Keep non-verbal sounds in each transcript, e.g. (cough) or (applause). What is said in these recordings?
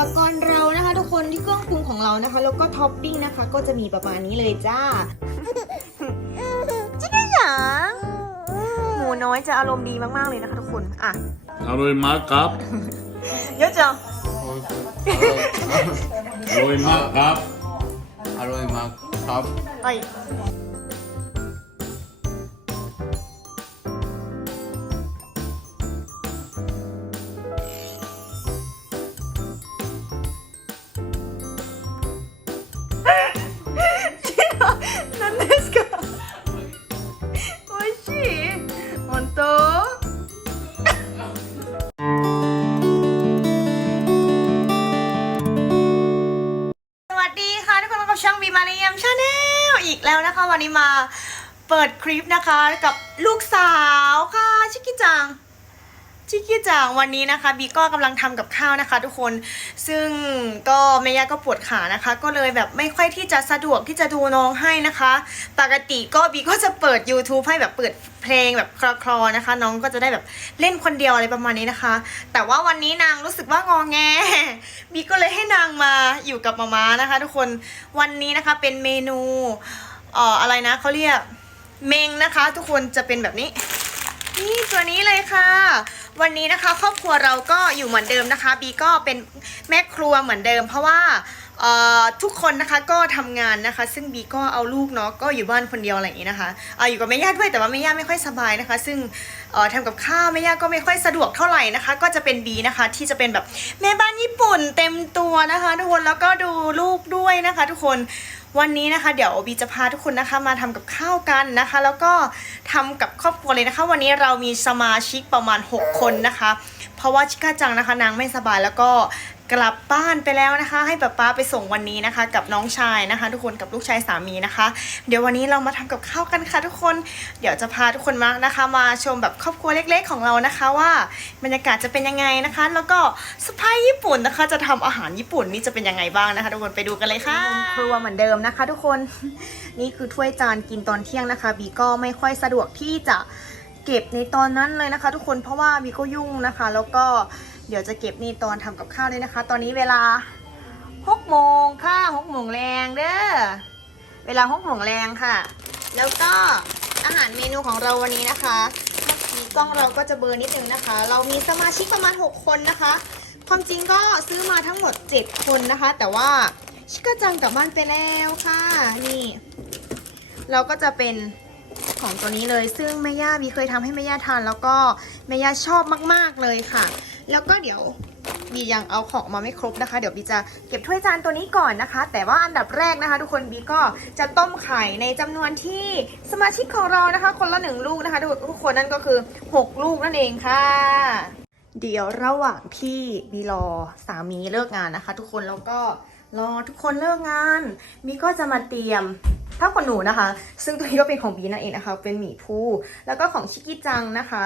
ปกรณ์เรานะคะ ทุกคนที่เครื่องปรุงของเรานะคะ แล้วก็ท็อปปิ้งนะคะ ก็จะมีประมาณนี้เลยจ้าจิ๊กหยางหมูน้อยจะอารมณ์ดีมากๆเลยนะคะทุกคนอะอร่อยมากครับเยอะจังอร่อยมากครับอร่อยมากครับไอ้ นะคะกับลูกสาวค่ะชิคกี้จังชิคกี้จังวันนี้นะคะบีก็กำลังทำกับข้าวนะคะ ทุกคนซึ่งก็แม่ย่าก็ปวดขานะคะ ก็เลยแบบไม่ค่อยที่จะสะดวกที่จะดูน้องให้นะคะ ปกติก็บีก็จะเปิด YouTube ให้แบบเปิดเพลงแบบคลอๆนะคะ น้องก็จะได้แบบเล่นคนเดียวอะไรประมาณนี้นะคะ แต่ว่าวันนี้นางรู้สึกว่างองแงบีก็เลยให้นางมาอยู่กับมาม่านะคะ ทุกคนวันนี้นะคะเป็นเมนูเอ่ออะไรนะเขาเรียก เมงนะคะ ทุกคนจะเป็นแบบนี้ นี่ตัวนี้เลยค่ะ วันนี้นะคะ ครอบครัวเราก็อยู่เหมือนเดิมนะคะ บีก็เป็นแม่ครัวเหมือนเดิม เพราะว่าทุกคนนะคะก็ทำงานนะคะ ซึ่งบีก็เอาลูกเนาะก็อยู่บ้านคนเดียวอะไรอย่างนี้นะคะเอาอยู่กับแม่ย่าด้วยแต่ว่าแม่ย่าไม่ค่อยสบายนะคะ ซึ่งเอ่อทำกับข้าวแม่ย่าก็ไม่ค่อยสะดวกเท่าไหร่นะคะ ก็จะเป็นบีนะคะที่จะเป็นแบบแม่บ้านญี่ปุ่นเต็มตัวนะคะ ทุกคนแล้วก็ดูลูกด้วยนะคะ ทุกคน วันนี้นะคะเดี๋ยวบีจะพาทุกคนนะคะมาทำกับข้าวกันนะคะ แล้วก็ทำกับครอบครัวเลยนะคะ วันนี้เรามีสมาชิกประมาณ 6 คนนะคะ เพราะว่าชิคาจังนะคะนางไม่สบายแล้วก็ กลับบ้านไปแล้วนะคะ ให้ป๊าป๊าไปส่งวันนี้นะคะ กับน้องชายนะคะ ทุกคนกับลูกชายสามีนะคะ เดี๋ยววันนี้เรามาทำกับข้าวกันค่ะ ทุกคนเดี๋ยวจะพาทุกคนมานะคะ มาชมแบบครอบครัวเล็ก ๆ ของเรานะคะ ว่าบรรยากาศจะเป็นยังไงนะคะ แล้วก็สไปายญี่ปุ่นนะคะ จะทำอาหารญี่ปุ่นนี่จะเป็นยังไงบ้างนะคะ ทุกคนไปดูกันเลยค่ะครัวเหมือนเดิมนะคะ ทุกคนนี่คือถ้วยจานกินตอนเที่ยงนะคะ บีก็ไม่ค่อยสะดวกที่จะเก็บในตอนนั้นเลยนะคะ ทุกคนเพราะว่าบีก็ยุ่งนะคะ แล้วก็ เดี๋ยวจะเก็บนี่ตอนทำกับข้าวเลยนะคะ ตอนนี้เวลาหกโมงค่ะหกโมงแรงเด้อ เวลาหกโมงแรงค่ะ แล้วก็อาหารเมนูของเราวันนี้นะคะมีกล้องเราก็จะเบอร์นิดนึงนะคะ เรามีสมาชิกประมาณ 6 คนนะคะ ความจริงก็ซื้อมาทั้งหมด 7 คนนะคะ แต่ว่าชิคาจังกลับบ้านไปแล้วค่ะ นี่ เราก็จะเป็นของตัวนี้เลย ซึ่งแม่ย่าบีเคยทำให้แม่ย่าทาน แล้วก็แม่ย่าชอบมาก ๆเลยค่ะ แล้วก็เดี๋ยวบียังเอาของมาไม่ครบนะคะ เดี๋ยวบีจะเก็บถ้วยจานตัวนี้ก่อนนะคะ แต่ว่าอันดับแรกนะคะ ทุกคนบีก็จะต้มไข่ในจำนวนที่สมาชิกของเรานะคะ คนละหนึ่งลูกนะคะทุกทุกคนนั่นก็คือ 6 ลูกนั่นเองค่ะ เดี๋ยวระหว่างที่บีรอสามีเลิกงานนะคะ ทุกคนแล้วก็ รอทุกคนเลิกงานบีก็จะมาเตรียมผ้าขนหนูนะคะ ซึ่งตัวนี้ก็เป็นของบีนั่นเองนะคะ เป็นหมีภูแล้วก็ของชิกิจังนะคะ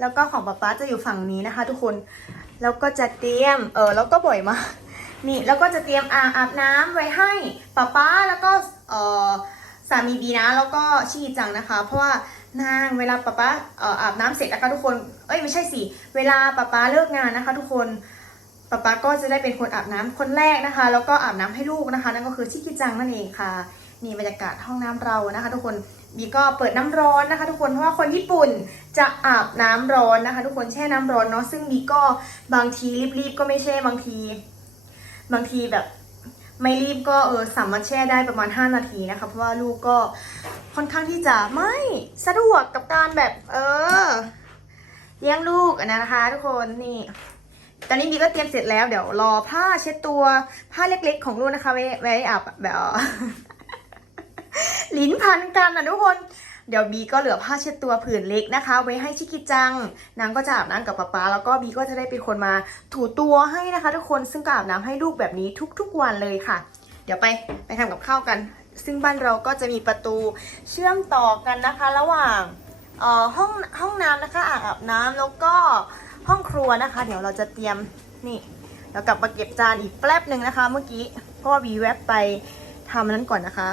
แล้วก็ของป๊าป๊าจะอยู่ฝั่งนี้นะคะ ทุกคน แล้วก็จะเตรียม เออแล้วก็บ่อยมากนี่แล้วก็จะเตรียมอ่างอาบน้ำไว้ให้ป๊าป๊าแล้วก็เออสามีบีนะ แล้วก็ชิกิจังนะคะ เพราะว่านางเวลาป๊าป๊าเอออาบน้ำเสร็จแล้วก็ทุกคน เอ้ยไม่ใช่สิ เวลาป๊าป๊าเลิกงานนะคะ ทุกคน ป๊าป๊าก็จะได้เป็นคนอาบน้ำคนแรกนะคะ แล้วก็อาบน้ำให้ลูกนะคะ นั่นก็คือชิกิจังนั่นเองค่ะนี่บรรยากาศห้องน้ำเรานะคะ ทุกคนบีก็เปิดน้ำร้อนนะคะ ทุกคนเพราะว่าคนญี่ปุ่นจะอาบน้ำร้อนนะคะ ทุกคนแช่น้ำร้อนเนาะซึ่งบีก็บางทีรีบๆก็ไม่แช่บางที บางทีแบบไม่รีบก็เออสามารถแช่ได้ประมาณ 5 นาทีนะคะเพราะว่าลูกก็ค่อนข้างที่จะไม่สะดวกกับการแบบเออเลี้ยงลูกอะนะคะ ทุกคนนี่ ตอนนี้บีก็เตรียมเสร็จแล้วเดี๋ยวรอผ้าเช็ดตัวผ้าเล็กๆของลูกนะคะไว้ไว้อาบแบบลิ้นพันกันนะทุกคนเดี๋ยวบีก็เหลือผ้าเช็ดตัวผืนเล็กนะคะ ไว้ให้ชิกิจัง นางก็จะอาบน้ำกับป๊าป๊าแล้วก็บีก็จะได้เป็นคนมาถูตัวให้นะคะ ทุกคนซึ่งก็อาบน้ำให้ลูกแบบนี้ทุกๆวันเลยค่ะ เดี๋ยวไปไปทำกับข้าวกัน ซึ่งบ้านเราก็จะมีประตูเชื่อมต่อกันนะคะ ระหว่างเอ่อห้องห้องน้ำนะคะอ่างอาบน้ำแล้วก็ ห้องครัวนะคะ เดี๋ยวเราจะเตรียมนี่เดี๋ยวกลับมาเก็บจานอีกแป๊บหนึ่งนะคะ เมื่อกี้เพราะว่าบีแวบไปทำนั้นก่อนนะคะ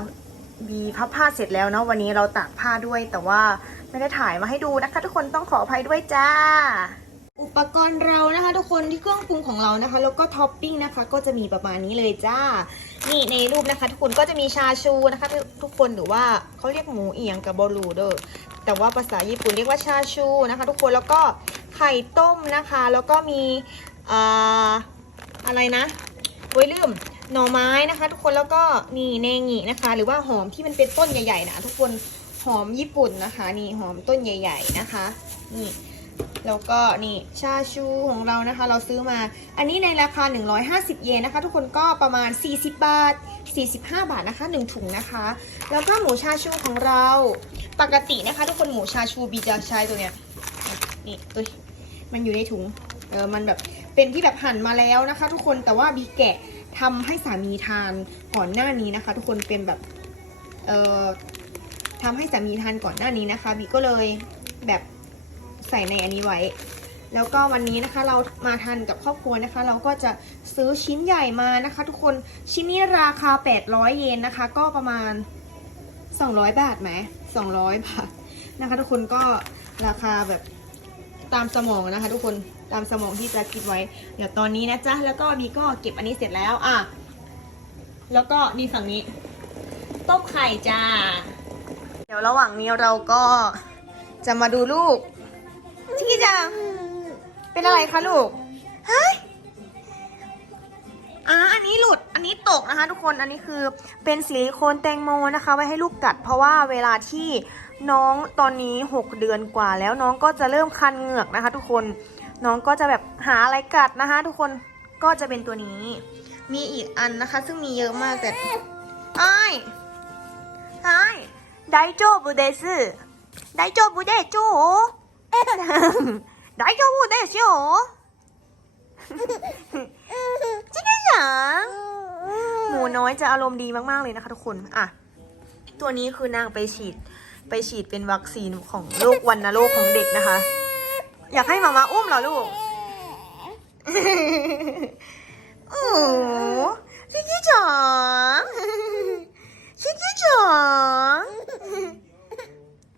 บีพับผ้าเสร็จแล้วเนาะวันนี้เราตากผ้าด้วย แต่ว่าไม่ได้ถ่ายมาให้ดูนะคะ ทุกคนต้องขออภัยด้วยจ้า อุปกรณ์เรานะคะ ทุกคนที่เครื่องปรุงของเรานะคะ แล้วก็ท็อปปิ้งนะคะ ก็จะมีประมาณนี้เลยจ้า นี่ในรูปนะคะ ทุกคนก็จะมีชาชูนะคะ ทุกคนหรือว่าเขาเรียกหมูเอียงกับบอลูเดอร์แต่ว่าภาษาญี่ปุ่นเรียกว่าชาชูนะคะ ทุกคนแล้วก็ ข่ต้มนะคะ แล้วก็มีออะไรนะไว้ลืมหน่อไม้นะคะ ทุกคนแล้วก็นี่เนงินะคะ หรือว่าหอมที่มันเป็นต้นใหญ่ๆนะทุกคนหอมญี่ปุ่นนะคะ นี่หอมต้นใหญ่ ๆนะคะ นี่แล้วก็นี่ชาชูของเรานะคะ เราซื้อมา อันนี้ในราคา 150 เยนนะคะ ทุกคนก็ประมาณ 40 บาท 45 บาทนะคะ1ถุงนะคะ แล้วก็หมูชาชูของเราปกตินะคะ ทุกคนหมูชาชูบีจะใช้ตัวเนี้ยนี่ตัว มันอยู่ในถุง เออ มันแบบเป็นที่แบบหั่นมาแล้วนะคะ ทุกคน แต่ว่าบีแกะทำให้สามีทานก่อนหน้านี้นะคะ ทุกคนเป็นแบบ เอ่อทำให้สามีทานก่อนหน้านี้นะคะบีก็เลยแบบใส่ในอันนี้ไว้ แล้วก็วันนี้นะคะเรามาทานกับครอบครัวนะคะ เราก็จะซื้อชิ้นใหญ่มานะคะ ทุกคน ชิ้นนี้ราคา 800 เยนนะคะ ก็ประมาณ 200 บาทไหม200 บาทนะคะ ทุกคนก็ราคาแบบ ตามสมองนะคะ ทุกคนตามสมองที่จะคิดไว้ เดี๋ยวตอนนี้นะจ๊ะแล้วก็บีก็เก็บอันนี้เสร็จแล้วอะแล้วก็นี่ฝั่งนี้ต้มไข่จ้า เดี๋ยวระหว่างนี้เราก็จะมาดูลูกชิคกี้จังเป็นอะไรคะลูกฮะอ่าอันนี้หลุด อันนี้ตกนะคะ ทุกคน อันนี้คือเป็นซิลิโคนแตงโมนะคะ ไว้ให้ลูกกัด เพราะว่าเวลาที่ น้องตอนนี้ 6 เดือนกว่าแล้วน้องก็จะเริ่มคันเหงือกนะคะ ทุกคนน้องก็จะแบบหาอะไรกัดนะคะ ทุกคนก็จะเป็นตัวนี้ มีอีกอันนะคะ ซึ่งมีเยอะมากแต่ไอ้ไอ้ไดโจบุเดซึไดโจบุเดจูไดโจบุเดชิโอจริงหรอหมูน้อยจะอารมณ์ดีมากๆเลยนะคะ ทุกคนอะตัวนี้คือนางไปฉีด ไปฉีดเป็นวัคซีนของโรควันโรคของเด็กนะคะ อยากให้มามาอุ้มเหรอลูกโอ้ชิคกี้จ๋องชิคกี้จ๋อง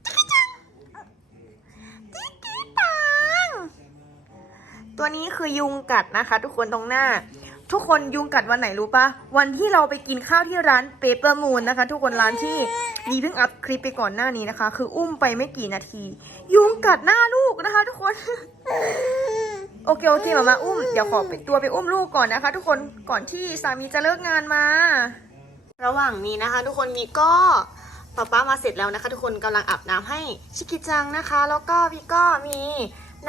จ๋องติ๊กติ๊กตังตัวนี้คือยุงกัดนะคะ ทุกคนตรงหน้า ทุกคนยุงกัดวันไหนรู้ปะวันที่เราไปกินข้าวที่ร้านเปเปอร์มูนนะคะ ทุกคนร้านที่ มีเพิ่งอัพคลิปไปก่อนหน้านี้นะคะ คืออุ้มไปไม่กี่นาที ยุงกัดหน้าลูกนะคะ ทุกคน โอเคโอเคมามาอุ้มเดี๋ยวขอไปตัวไปอุ้มลูกก่อนนะคะ ทุกคนก่อนที่สามีจะเลิกงานมา ระหว่างนี้นะคะ ทุกคนมีก็ป๊าป้ามาเสร็จแล้วนะคะ ทุกคนกำลังอาบน้ำให้ชิกิจังนะคะ แล้วก็พี่ก็มี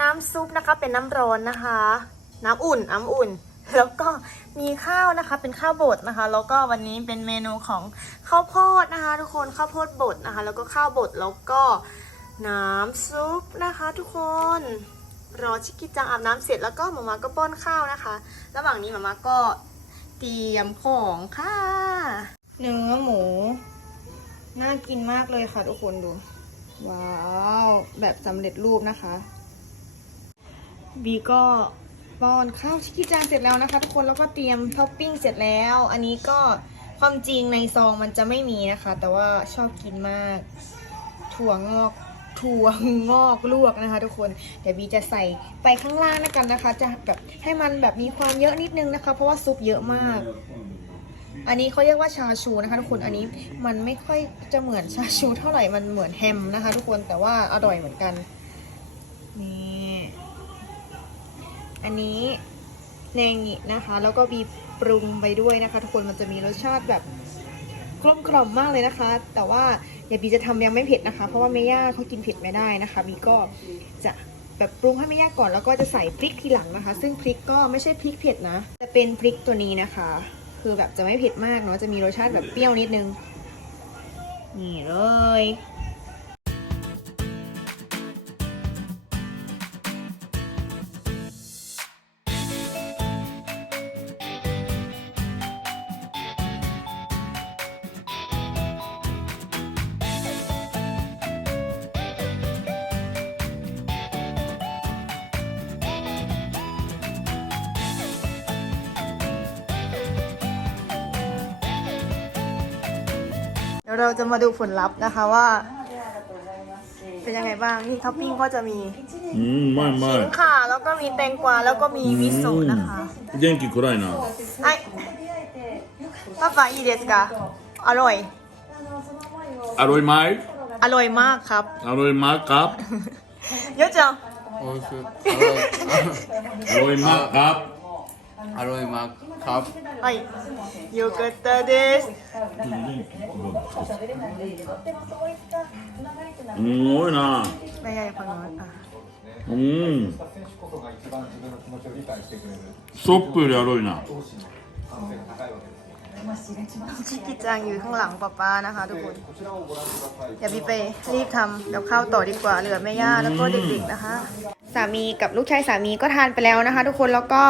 น้ำซุปนะคะ เป็นน้ำร้อนนะคะ น้ำอุ่นน้ำอุ่น แล้วก็มีข้าวนะคะเป็นข้าวบดนะคะ แล้วก็วันนี้เป็นเมนูของข้าวโพดนะคะ ทุกคนข้าวโพดบดนะคะ แล้วก็ข้าวบดแล้วก็น้ำซุปนะคะ ทุกคนรอชิคกิจังอาบน้ำเสร็จแล้วก็หมามาก็ป้อนข้าวนะคะ ระหว่างนี้หมามาก็เตรียมของค่ะเนื้อหมู น่ากินมากเลยค่ะทุกคนดู ว้าว แบบสำเร็จรูปนะคะบีก็ ป้อนข้าวชิคกี้จานเสร็จแล้วนะคะทุกคนแล้วก็เตรียมท็อปปิ้งเสร็จแล้ว อันนี้ก็ความจริงในซองมันจะไม่มีนะคะ แต่ว่าชอบกินมาก ถั่วงอกถั่วงอกลวกนะคะ ทุกคนเดี๋ยวบีจะใส่ไปข้างล่างนะกันนะคะ จะแบบให้มันแบบมีความเยอะนิดนึงนะคะ เพราะว่าซุปเยอะมาก อันนี้เขาเรียกว่าชาชูนะคะทุกคนอันนี้มันไม่ค่อยจะเหมือนชาชู เท่าไหร่มันเหมือนแฮมนะคะ ทุกคนแต่ว่าอร่อยเหมือนกัน อันนี้แนงินะคะ แล้วก็บีปรุงไปด้วยนะคะ ทุกคนมันจะมีรสชาติแบบกลมกล่อมมากเลยนะคะ แต่ว่าอย่าบีจะทำยังไม่เผ็ดนะคะ เพราะว่าเมย่าเขากินเผ็ดไม่ได้นะคะบีก็จะแบบปรุงให้เมย่าก่อนแล้วก็จะใส่พริกทีหลังนะคะ ซึ่งพริกก็ไม่ใช่พริกเผ็ดนะจะเป็นพริกตัวนี้นะคะ คือแบบจะไม่เผ็ดมากเนาะจะมีรสชาติแบบเปรี้ยวนิดนึงนี่เลย ดี๋ยวเราจะมาดูผลลัพธ์นะคะว่า เป็นยังไงบ้าง นี่ท็อปปิ้งก็จะมี うんうまいうま ขิงข่าแล้วก็มีแตงกวาแล้วก็มีมิโซะนะคะ い元気暗いな ไอป้าป๋าอีเดสกะอร่อย アロイマイ อร่อยมากครับ アロイマカップ เยอะจัง おいしい。アロイマカップ アロエマカップはい、よかったです。すごいな。早いこのうん。ショップよりアロエな。 ชิกิจังอยู่ข้างหลังป๊าป๊านะคะ ทุกคน เดี๋ยวพี่ไปรีบทำกับข้าวต่อดีกว่าเหลือแม่ย่าแล้วก็เด็กๆนะคะ สามีกับลูกชายสามีก็ทานไปแล้วนะคะ ทุกคนแล้วก็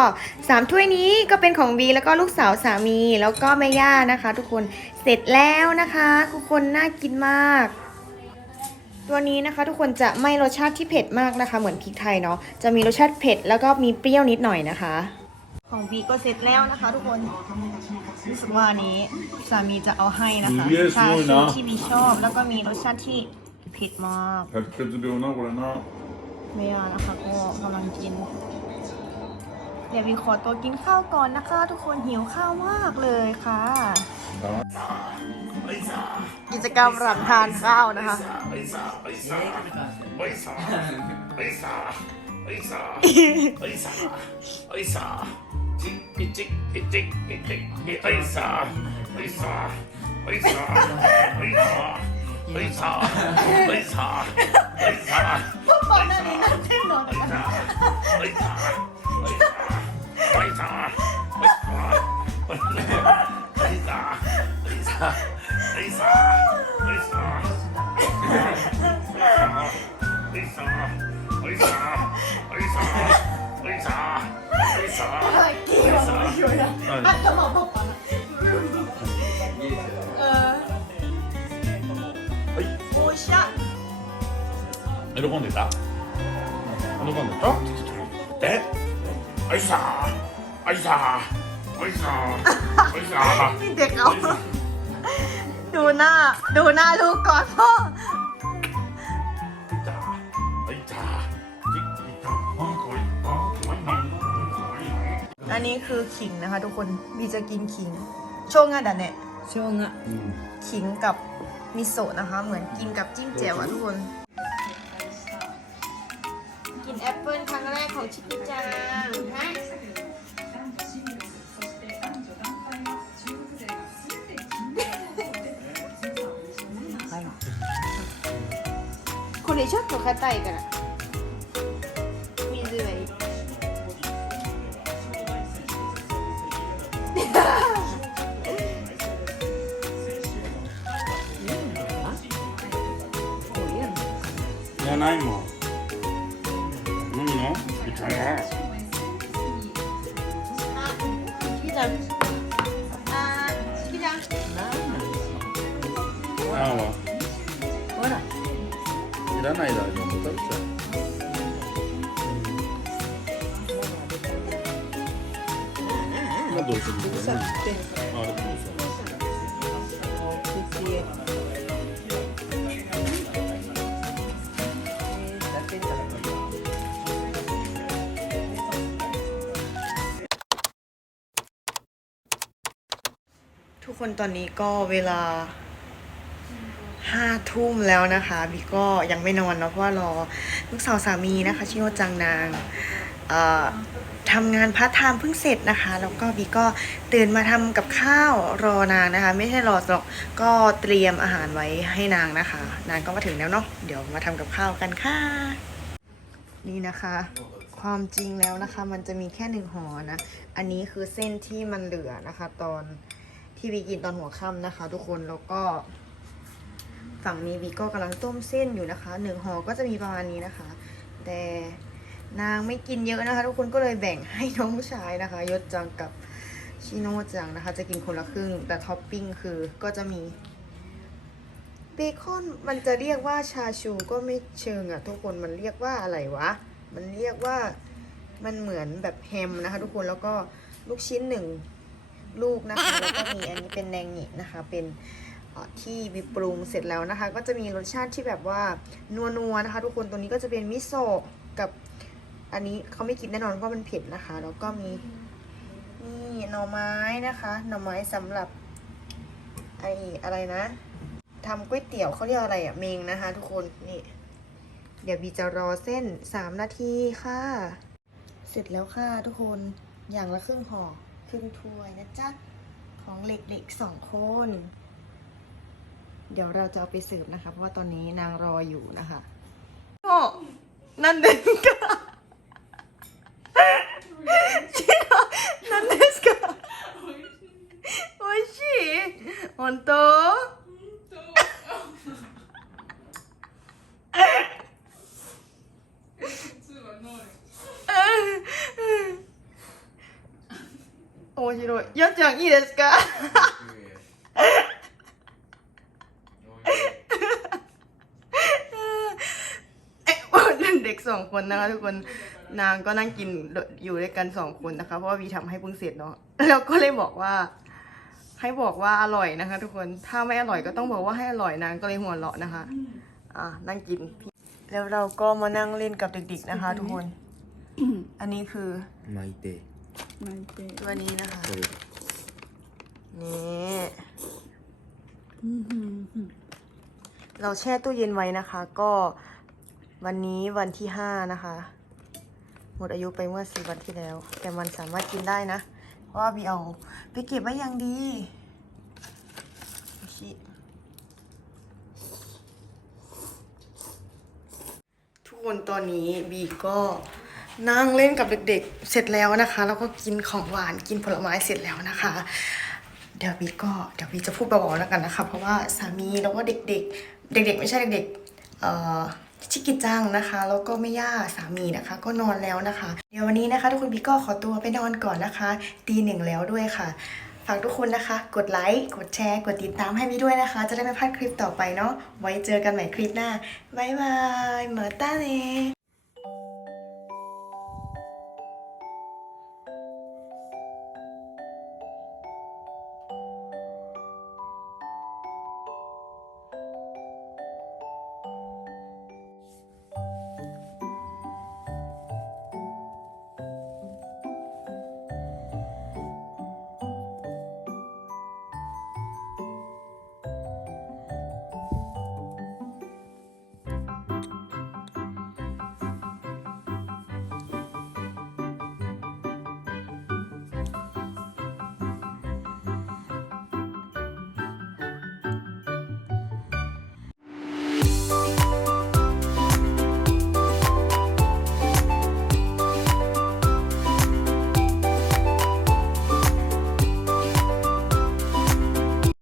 สามถ้วยนี้ก็เป็นของบีแล้วก็ลูกสาวสามีแล้วก็แม่ย่านะคะ ทุกคนเสร็จแล้วนะคะ ทุกคนน่ากินมากตัวนี้นะคะทุกคนจะไม่รสชาติที่เผ็ดมากนะคะ เหมือนพริกไทยเนาะจะมีรสชาติเผ็ดแล้วก็มีเปรี้ยวนิดหน่อยนะคะ ของบีก็เสร็จแล้วนะคะทุกคนรู้สึกว่านี้สามีจะเอาให้นะคะชาชูที่มีชอบแล้วก็มีรสชาติที่เผ็ดมากเผ็ดจะดูน่ากลัวนะไมียนะคะ ก็กำลังกิน เดี๋ยวบีขอตัวกินข้าวก่อนนะคะ ทุกคนหิวข้าวมากเลยค่ะ กิจกรรมหลังทานข้าวนะคะไอ้สาไอ้สาไอ้สาไอ้สา จิกอิจิกอิจิกอิจิกอิไอสาไอสาไอสาไอสาไอสาไอสาไอสาพวกคนนั้นนี่นั่งเต้นนอนไอสาไอสาไอสาไอสาไอสาไอสาไอสาไอา (laughs) โอชะ 喜んでた喜んでたえあいさあいさあいさあいさ นี่เด็กเอาดูหน้า ดูหน้าลูกก่อนพ่อ อันนี้คือขิงนะคะ ทุกคนบีจะกินขิง โชงะดะเนะช่วงอะขิงกับมิโซะนะคะ เหมือนกินกับจิ้มแจ่วอะทุกคน กินแอปเปิ้ลครั้งแรกของชิคกี้จังฮะคนไหนชอบถูกคาไตกันอะ って。 คนตอนนี้ก็เวลาห้าทุ่มแล้วนะคะบีก็ยังไม่นอนเนาะเพราะว่ารอลูกสาวสามีนะคะชิโนจังนางทำงานพาร์ทไทม์เพิ่งเสร็จนะคะ แล้วก็บีก็ตื่นมาทำกับข้าวรอนางนะคะ ไม่ใช่รอหรอกก็เตรียมอาหารไว้ให้นางนะคะ นางก็มาถึงแล้วเนาะเดี๋ยวมาทำกับข้าวกันค่ะนี่นะคะ ความจริงแล้วนะคะ มันจะมีแค่หนึ่งห่อนะ อันนี้คือเส้นที่มันเหลือนะคะ ตอน ที่วีกินตอนหัวค่ำนะคะ ทุกคนแล้วก็ฝั่งนี้วีก็กำลังต้มเส้นอยู่นะคะหนึ่งห่อก็จะมีประมาณนี้นะคะ แต่นางไม่กินเยอะนะคะ ทุกคนก็เลยแบ่งให้น้องชายนะคะ ยศจังกับชิโนจังนะคะ จะกินคนละครึ่ง แต่ท็อปปิ้งคือก็จะมีเบคอนมันจะเรียกว่าชาชูก็ไม่เชิงอะทุกคนมันเรียกว่าอะไรวะ มันเรียกว่ามันเหมือนแบบแฮมนะคะ ทุกคนแล้วก็ลูกชิ้นหนึ่ง ลูกนะคะแล้วก็มีอันนี้เป็นแนงงินะคะ เป็นที่วิปรุงเสร็จแล้วนะคะ ก็จะมีรสชาติที่แบบว่านัวๆนะคะ ทุกคนตัวนี้ก็จะเป็นมิโซะกับอันนี้เขาไม่กินแน่นอนเพราะมันเผ็ดนะคะ แล้วก็มีนี่หน่อไม้นะคะหน่อไม้สำหรับไออะไรนะทำก๋วยเตี๋ยวเขาเรียกอะไรอะเมงนะคะ ทุกคนนี่ เดี๋ยวบีจะรอเส้นสามนาทีค่ะ เสร็จแล้วค่ะทุกคนอย่างละครึ่งห่อ ครึ่งถ้วยนะจ๊ะ ของเล็กๆสองคน เดี๋ยวเราจะเอาไปเสิร์ฟนะคะ เพราะว่าตอนนี้นางรออยู่นะคะโอ้นั่นเด็กะนั่นเด็กะโอ้ยชิ本当面白い。やっちゃんいいですかเอ๊ะ เด็กสองคนนะคะทุกคนนางก็นั่งกินอยู่ด้วยกันสองคนนะคะ เพราะว่าวีทำให้เพิ่งเสร็จเนาะแล้วก็เลยบอกว่า ให้บอกว่าอร่อยนะคะ ทุกคนถ้าไม่อร่อยก็ต้องบอกว่าให้อร่อยนางก็เลยหัวเราะนะคะ อ่านั่งกิน แล้วเราก็มานั่งเล่นกับเด็กๆนะคะ ทุกคน อันนี้คือ 巻いて ไม่เนตัวนี้นะคะ นี่เราแช่ตู้เย็นไว้นะคะ ก็วันนี้วันที่ห้านะคะ หมดอายุไปเมื่อสี่วันที่แล้ว แต่มันสามารถกินได้นะ เพราะว่าบีเอาไปเก็บไว้อย่างดีทุกคนตอนนี้บีก็ นั่งเล่นกับเด็กๆ เสร็จแล้วนะคะ แล้วก็กินของหวานกินผลไม้เสร็จแล้วนะคะ เดี๋ยวบีก็เดี๋ยวบีจะพูดเบาๆแล้วกันนะคะ เพราะว่าสามีแล้วก็เด็กๆ เด็ก ๆ ไม่ใช่เด็กๆเอ่อชิกิจังนะคะแล้วก็แม่ย่าสามีนะคะ ก็นอนแล้วนะคะ เดี๋ยววันนี้นะคะทุกคนบีก็ขอตัวไปนอนก่อนนะคะตีหนึ่งแล้วด้วยค่ะฝากทุกคนนะคะ กดไลค์ กดแชร์ กดติดตามให้บีด้วยนะคะ จะได้ไม่พลาดคลิปต่อไปเนาะ ไว้เจอกันใหม่คลิปหน้า บ๊ายบาย เหมอต้าเน